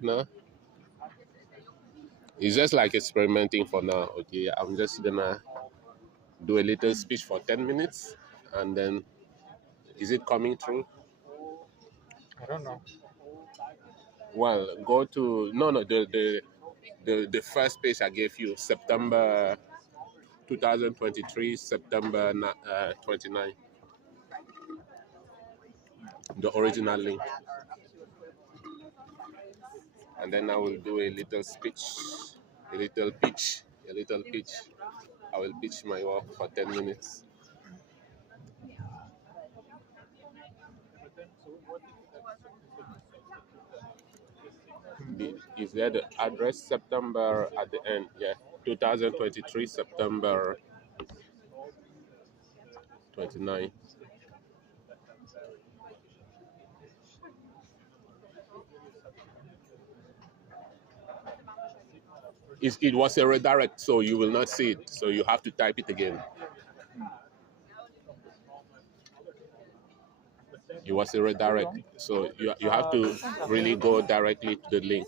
No, it's just like experimenting for now. Okay, I'm just gonna do a little speech for 10 minutes and then is it coming through? I don't know. Well, go to no the first page I gave you, September 2023, September 29, the original link. And then I will do a little speech, a little pitch, a little pitch. I will pitch my work for 10 minutes. Is there the address September at the end? Yeah, 2023, September 29. It was a redirect, so you will not see it. So you have to type it again. It was a redirect, so you have to really go directly to the link.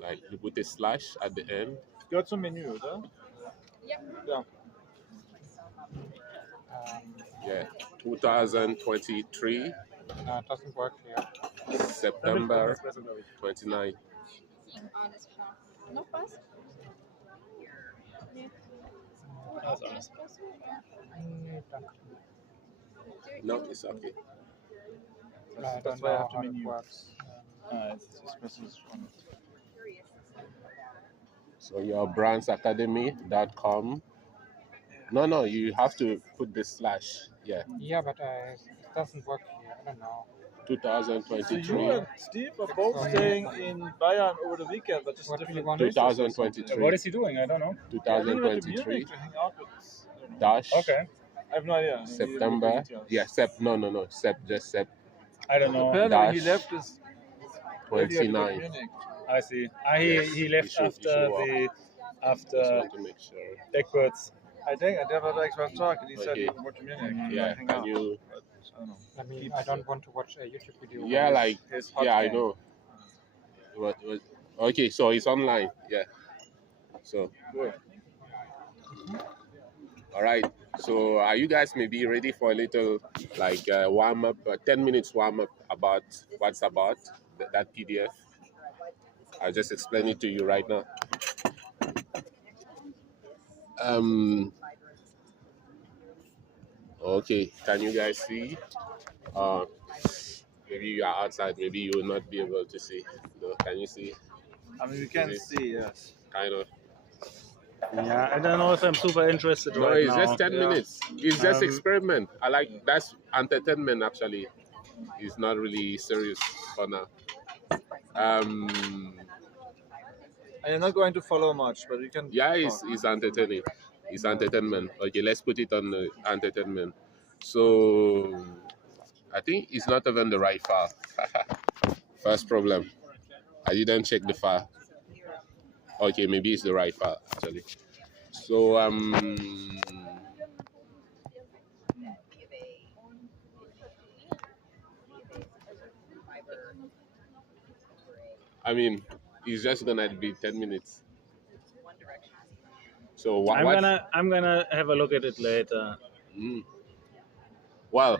Like you put a slash at the end. Gehört zum Menü, oder? Ja. Yeah, 2023, No, it doesn't work here. September 29. Noch was? Nee. Also alles. Nee, danke. No, it's okay. No, I Das don't war ja know auf how dem it Menü. works. Jetzt Espresso ist schon. So your brandsacademy.com. No, you have to put the slash. Yeah, Yeah, but it doesn't work here. I don't know. So you 2023. and Steve are both staying in Bayern over the weekend, but just What do you different want? places. 2023. What is he doing? I don't know. Yeah, he went to 2023 Munich to hang out with us. I don't know. dash Okay. I have no idea. September. Yeah, no. Just Sep I don't know. Apparently he Dash left his earlier to go to 29. Munich. I see. Yes, He left you should after walk. the Just after want to make sure. backwards. I think I never like talk, and he said he Okay. went to Munich. Yeah, hang can out. you? But I don't know. I mean, I don't want to watch a YouTube video. Yeah, where like His hot yeah, I game. know. Okay, so it's online. Yeah. So Good. all right. So are you guys maybe ready for a little like warm up, 10 minutes warm up about what's about that PDF? I'll just explain it to you right now. Okay, can you guys see? Maybe you are outside, maybe you will not be able to see. No, can you see? I mean, we can Is see, yes. Kind of. Yeah, I don't know if I'm super interested No, right it's now. just 10 Yeah. minutes. It's just Um, experiment. I like that's entertainment actually. It's not really serious for now. And you're not going to follow much, but you can. Yeah, talk. it's entertaining. It's entertainment. Okay, let's put it on the entertainment. So I think it's not even the right file. First problem. I didn't check the file. Okay, maybe it's the right file actually. So I mean it's just gonna be 10 minutes. So what? I'm gonna have a look at it later. Mm. Well,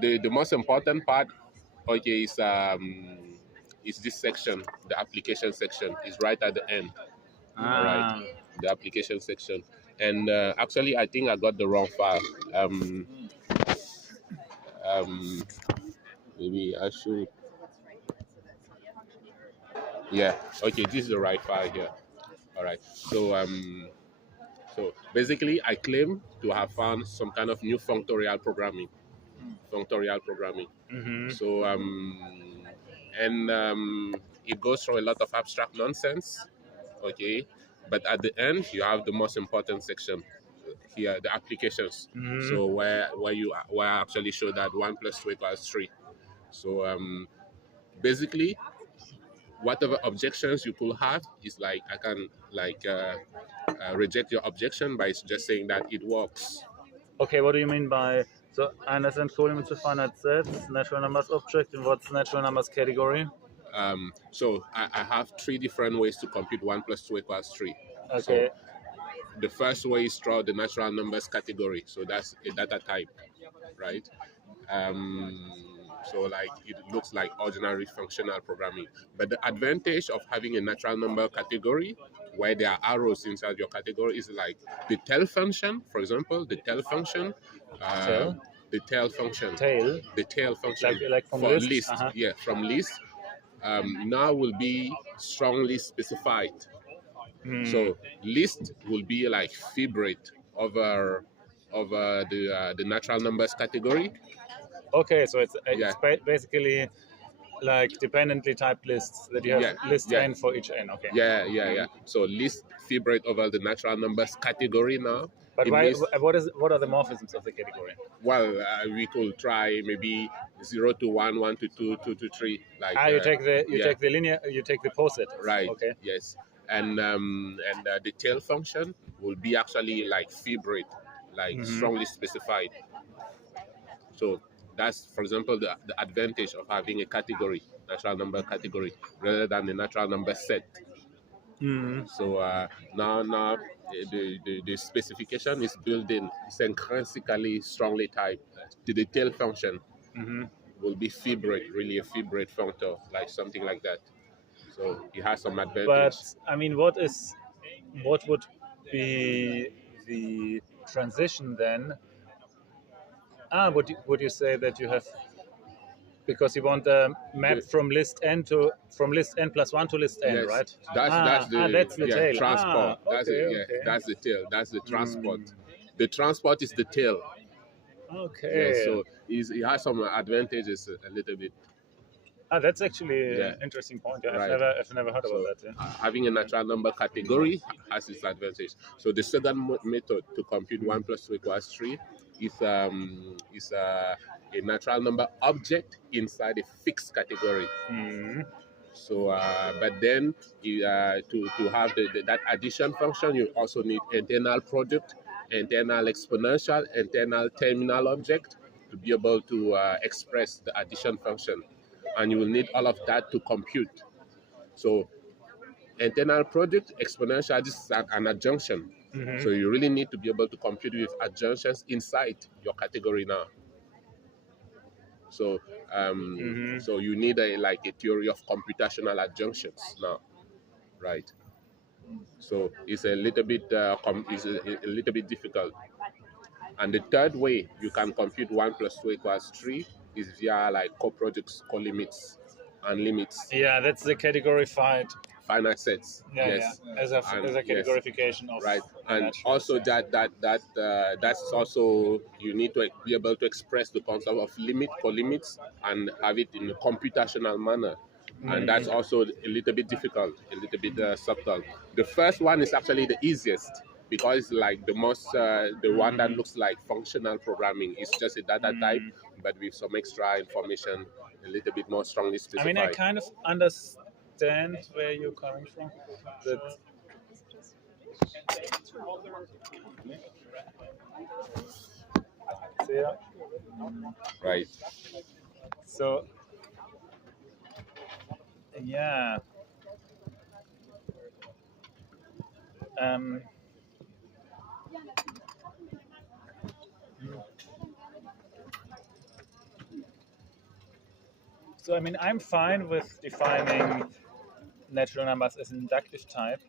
the most important part, okay, is this section, the application section, is right at the end. All right, the application section, and actually, I think I got the wrong file. Maybe I should. Yeah. Okay, this is the right file here. All right. So basically, I claim to have found some kind of new functorial programming. Mm-hmm. So it goes through a lot of abstract nonsense, okay. But at the end, you have the most important section here, the applications. Mhm. So where I actually show that 1 + 2 = 3. So basically, whatever objections you could have is like I can like reject your objection by just saying that it works. Okay, what do you mean by So I understand co-limits of finite sets, natural numbers object, and what's natural numbers category? So I have three different ways to compute 1 plus 2 equals 3. So Okay. the first way is through the natural numbers category. So that's a data type, right? So like it looks like ordinary functional programming. But the advantage of having a natural number category where there are arrows inside your category is like the tail function, for example, the tail function. Tail? The tail function. Tail? The tail function Like from for list? list. Uh-huh. Yeah, from list. Now will be strongly specified. So list will be like fibrate over the natural numbers category. Okay, so it's Yeah. basically like dependently typed lists that you have Yeah, list yeah. n for each n. Okay. Yeah. So list fibrate over the natural numbers category now. But It why? means, What are the morphisms of the category? well, we could try maybe 0 to 1, 1 to 2, 2 to 3. Like You take the yeah. take the linear, you take the poset. Right. Okay. Yes. And the tail function will be actually like fibrate, like strongly specified. So that's, for example, the advantage of having a category, natural number category, rather than the natural number set. So now the specification is built in, it's intrinsically strongly typed. The tail function will be fibrate, really a fibrate functor, like something like that. So it has some advantage. But I mean, what would be the transition then? Would you say that you have, because you want a map from list n plus 1 to list n, Yes, right? that's the yeah, tail. transport. That's okay, it. Yeah, okay. that's the tail. That's the transport. The transport is the tail. Okay. Yeah, so it has some advantages a little bit. That's actually Yeah. an interesting point. Yeah, Right. I've never heard So about that. Yeah. having a natural number category has its advantage. So the second method to compute 1 plus 2 equals 3 is a natural number object inside a fixed category. So, but then to have that addition function, you also need internal product, internal exponential, internal terminal object to be able to express the addition function. And you will need all of that to compute. So internal product, exponential, this is an adjunction. So you really need to be able to compute with adjunctions inside your category now. So so you need like a theory of computational adjunctions now, right? So it's a little bit it's a little bit difficult. And the third way you can compute 1 plus 2 equals 3 is via like co-products, co-limits, and limits. Yeah, that's the categorified. Finite sets. Yeah, yes. yeah. As a categorification of. Right, and natural also sets. that's also you need to be able to express the concept of limit, co-limits, and have it in a computational manner. And that's also a little bit difficult, a little bit subtle. The first one is actually the easiest because it's like the most, the one that looks like functional programming. It's just a data type, but with some extra information, a little bit more strongly I specified. mean, I kind of understand where you're coming from. That yeah. Right. So yeah. So I mean, I'm fine with defining natural numbers as an inductive type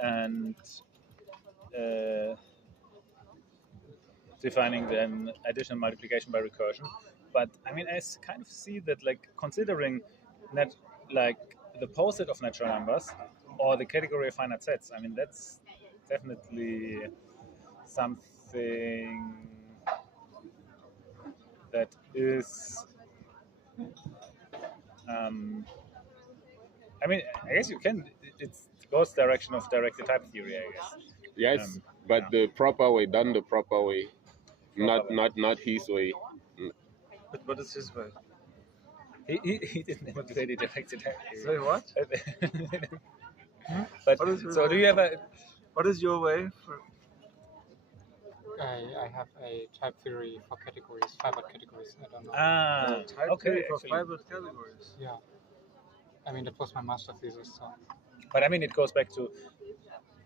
and defining then addition and multiplication by recursion. But I mean, I kind of see that like considering like the poset of natural numbers or the category of finite sets. I mean, that's definitely something that is. I mean, I guess you can. It goes direction of directed type theory, I guess. Yes, but the proper way, done the proper way, not his way. But what is his way? He didn't even say the directed type theory. Say what? But What is your so do you have a? What is your way? I have a type theory for categories, fiber categories. I don't know. Type Okay, theory for actually. fiber categories. Yeah. I mean, that was my master thesis, so But I mean, it goes back to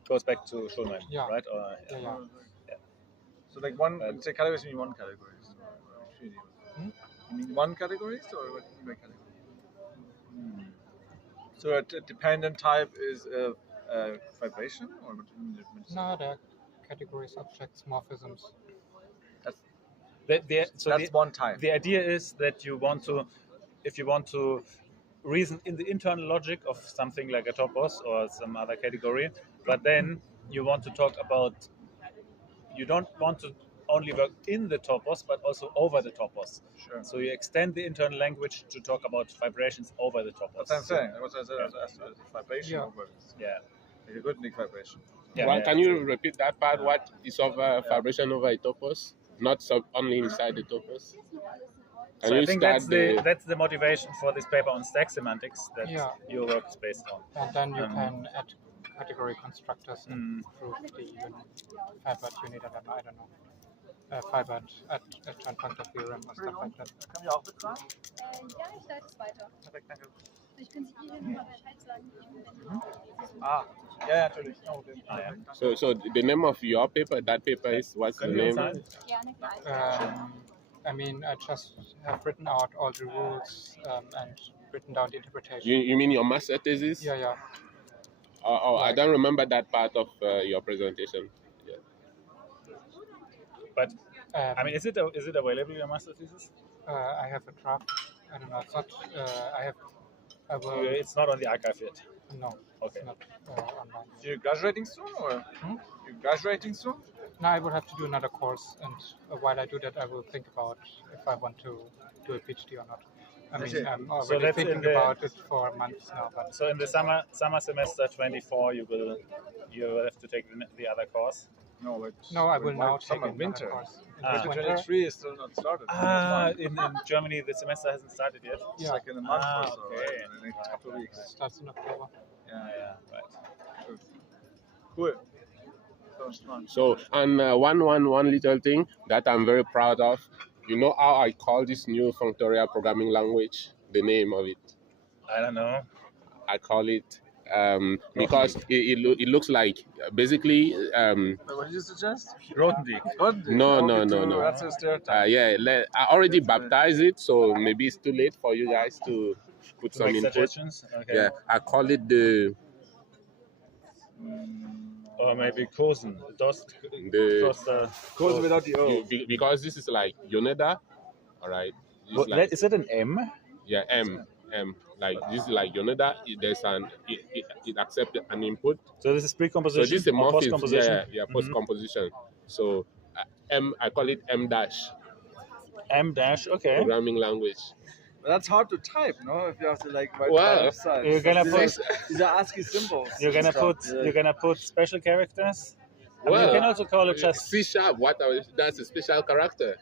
Schulman, Yeah. right? Or, yeah. So like one, But- when you say categories, you mean one category. So, which you Hmm? mean one category, or what do you mean by category? So a dependent type is a vibration, or what do you mean? No, they're categories, objects, morphisms. So That's one type. the idea is that you want to, if you want to reason in the internal logic of something like a topos or some other category, but then you want to talk about, you don't want to only work in the topos, but also over the topos. Sure. So you extend the internal language to talk about vibrations over the topos. That's what I'm saying. That's what I said as vibration Yeah. over this. Yeah. Like a good Nick vibration. Yeah, Well, yeah, can you repeat that part? What is over Yeah. vibration over a topos? Not only inside the topos. Can So you I think start that's the motivation for this paper on stack semantics that Yeah. your work is based on. And then you Um, can add category constructors and prove the even fibered unidilemma, I don't know. Fibered adjoint functor theorem or stuff like that. Können wir auch bezahlen? Ja, ich leite es weiter. Perfekt, danke. Ich kann Sie Ihnen mal Bescheid sagen. Ah, ja, natürlich. Oh, den. So the name of your paper, that paper is what's the Können wir name? zahlen? Gerne gleich. I mean, I just have written out all the rules and written down the interpretation. You mean your master thesis? Yeah, yeah. Oh, I don't remember that part of your presentation. Yeah. But I mean, is it available, your master thesis? I have a draft. I don't know. It's not. I will. It's not on the archive yet. No. Okay. It's not online. You're graduating soon, or? You're graduating soon? No, I will have to do another course, and while I do that, I will think about if I want to do a PhD or not. I I see. mean, I'm So already that's in thinking the- about it for months now, but So in the summer semester 24, you will have to take the other course. No, but no, I will now take summer, another winter. course. In Ah. the winter, 2023 is still not started. In Germany, the semester hasn't started yet. It's Yeah. like in a month or so, okay. right? In the next couple of weeks. starts in October. Yeah, Right. cool. Sounds fun. So, and one little thing that I'm very proud of. You know how I call this new Functorial programming language? The name of it. I don't know. I call it because it looks like basically What did you suggest? Grothendieck. No. That's a stereotype. I already baptized it, so maybe it's too late for you guys to put To some make input. suggestions. Okay. Yeah, I call it the Or maybe Kosen. Goes without the O. because this is like Yoneda, all right. It's like, Is it an M? yeah, M. Like this is like Yoneda. There's it accepts an input. So this is So pre-composition this is the or morphism. post-composition? Yeah, post composition. So I call it M dash M dash. Okay. programming language. But that's hard to type, no? If you have to like write Well, by both sides. you're gonna These are ASCII symbols. You're gonna put special characters. I mean, you can also call it just. C#. That's a special character.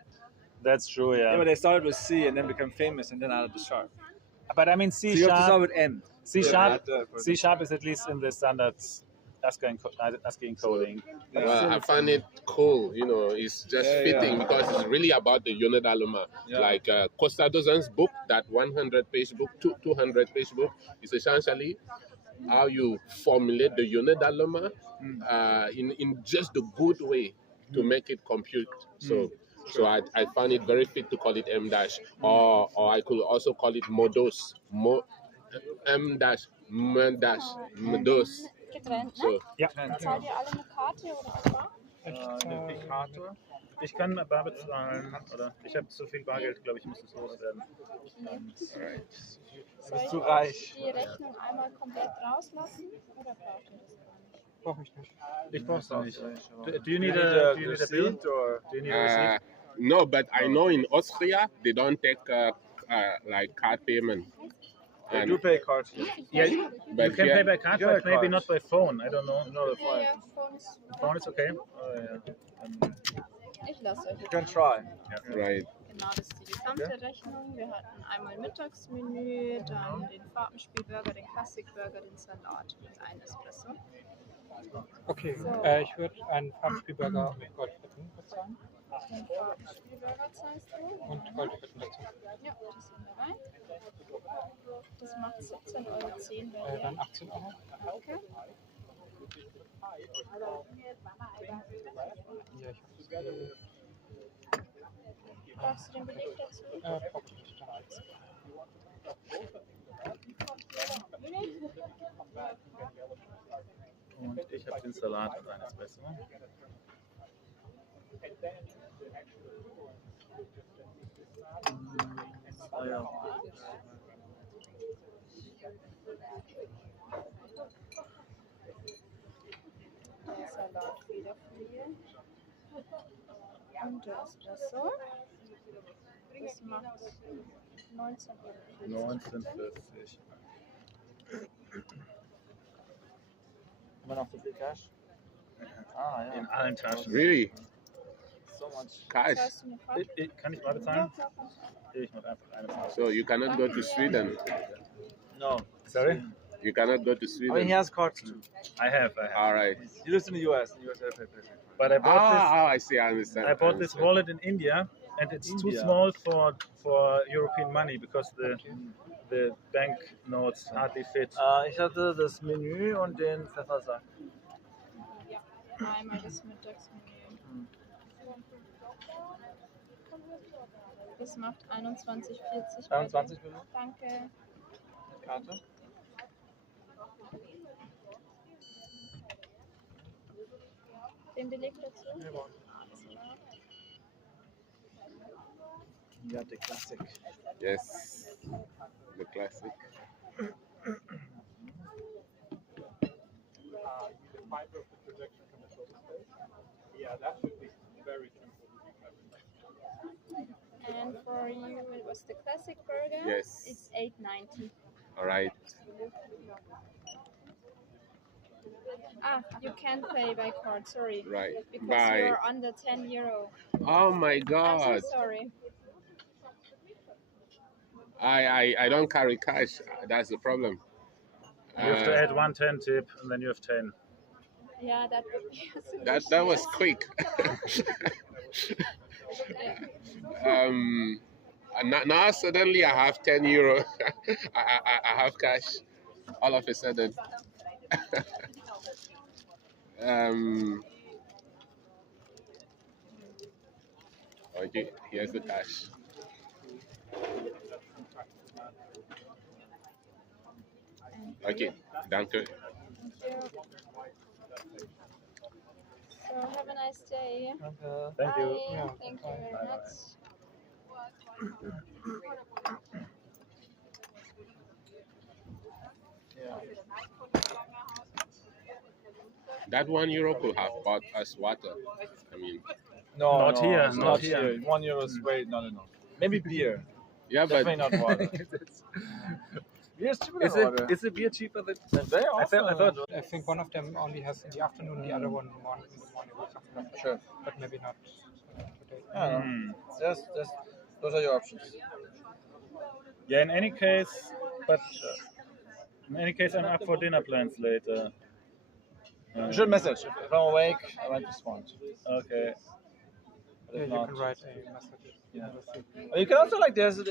That's true. Yeah, Yeah. but they started with C and then became famous and then added the sharp. But I mean, So you have to start with M. C sharp Yeah, C sharp is at least in the standards ASCII encoding. Well, I find it cool. You know, it's just fitting because it's really about the Yoneda Loma. Yeah. Like Costa Dozan's book, that 100-page book, 200-page book, is essentially how you formulate the Yoneda Loma in just the good way to make it compute. So I find it very fit to call it M dash, or I could also call it modos, M dash, M dash, modos. Getrennt, ne? So Ja. Zahlt ihr alle eine Karte oder was war? Ich kann bar bezahlen, oder? Ich habe zu viel Bargeld, glaube ich, muss es loswerden. Soll ich zu euch reich. die Rechnung einmal komplett rauslassen oder braucht ihr das gar nicht? Brauche ich nicht. Ich brauche es nicht. Do Do you need a bill? receipt or? Do you need a receipt? no, but I know in Austria they don't take like card payment. They do pay card here. Yeah, you But can here- pay by card, Yeah, but maybe card. not by phone. I don't know. No, Ja, ja, Phone ist. Phone is okay. Ich lasse euch You can try. Right. Genau, das ist die gesamte Rechnung. Wir hatten einmal Mittagsmenü, dann den Farbenspielburger, den Klassikburger, den Salat und ein Espresso. Okay, So. ich würde einen Farbenspielburger mit Goldfritten bezahlen Den Farbenspielburger zahlst du. und Goldfritten dazu. Ja, die sind dabei. Das macht 17,10 € bei dir. Dann 18 €. Danke. Ja, ich habe das gelegt. Brauchst du den Beleg dazu? Brauche ich nicht. Und ich habe den Salat und ein Espresso. Ja. Der Salat Federfilet. Und der Espresso. Das macht 19,40 €. 19,40. Immer noch so viel Cash? Ah, ja. In allen Taschen. Really? So much. Cash. Zahlst du eine Karte? Kann ich mal bezahlen? Ich mache einfach eine Zahl. So you cannot go to Sweden. No. Sorry? You cannot go to I mean, he Sweden. has cards too. I have. All right. He lives in the US. In the US, they pay. But I bought I see. I understand. I bought this wallet in India, and it's too India. small for European money because the bank notes hardly fit. Ich hatte das Menü und den Pfeffersack. Ja, einmal das Mittagsmenü. Das macht 21,40 bei dir. 21 bitte. Danke. Karte. Den Beleg dazu? Ja, der Klassik. Yes. The classic. And for you, it was the classic burger. Yes. It's 8.90. All right. You can't pay by card, sorry. Right. Because Bye. you're under 10 €. Oh my I'm God. so sorry. I don't carry cash. That's the problem. You have to add 110 tip, and then you have 10. Yeah, that would be a solution. That was yes. quick. Yeah. Now suddenly I have 10 euro. I have cash all of a sudden. Okay, here's the cash. Okay, danke. Thank you. So have a nice day. Danke. Thank you. Bye. Yeah, Thank you bye. very Bye-bye. much. Yeah. That 1 euro could have bought us water. I mean, No, Not no, here, it's not not here. here. 1 euro is way not enough. Maybe beer. yeah, but Definitely not water. Beer is cheaper than water. Is the beer cheaper than? And very I often. thought I think one of them only has in the afternoon, the other one in the morning or something like that. Sure. But maybe not today. Yeah, no. Hmm. Those are your options. Yeah, in any case, I'm up for dinner plans later. You should message. If I'm awake, I might respond. Okay. But Yeah, if you not, can write a message. Yeah. We'll see. Or you can also like there's a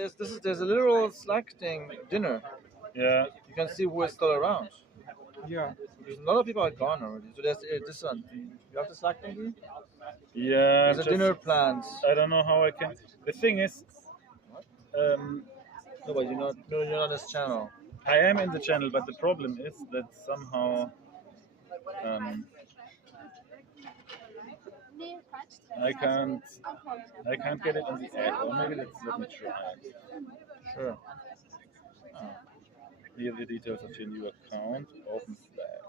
literal Slack thing dinner. Yeah. You can see who is still around. Yeah. A lot of people are gone already. So there's this one. You have the Slack thing? Yeah. There's a just- dinner planned. I don't know how I can. The thing is, No, but you're not on this channel. I am in the channel, but the problem is that somehow I can't get it on the app. Or maybe let me try. Sure. Here are the details of your new account. Open Slack.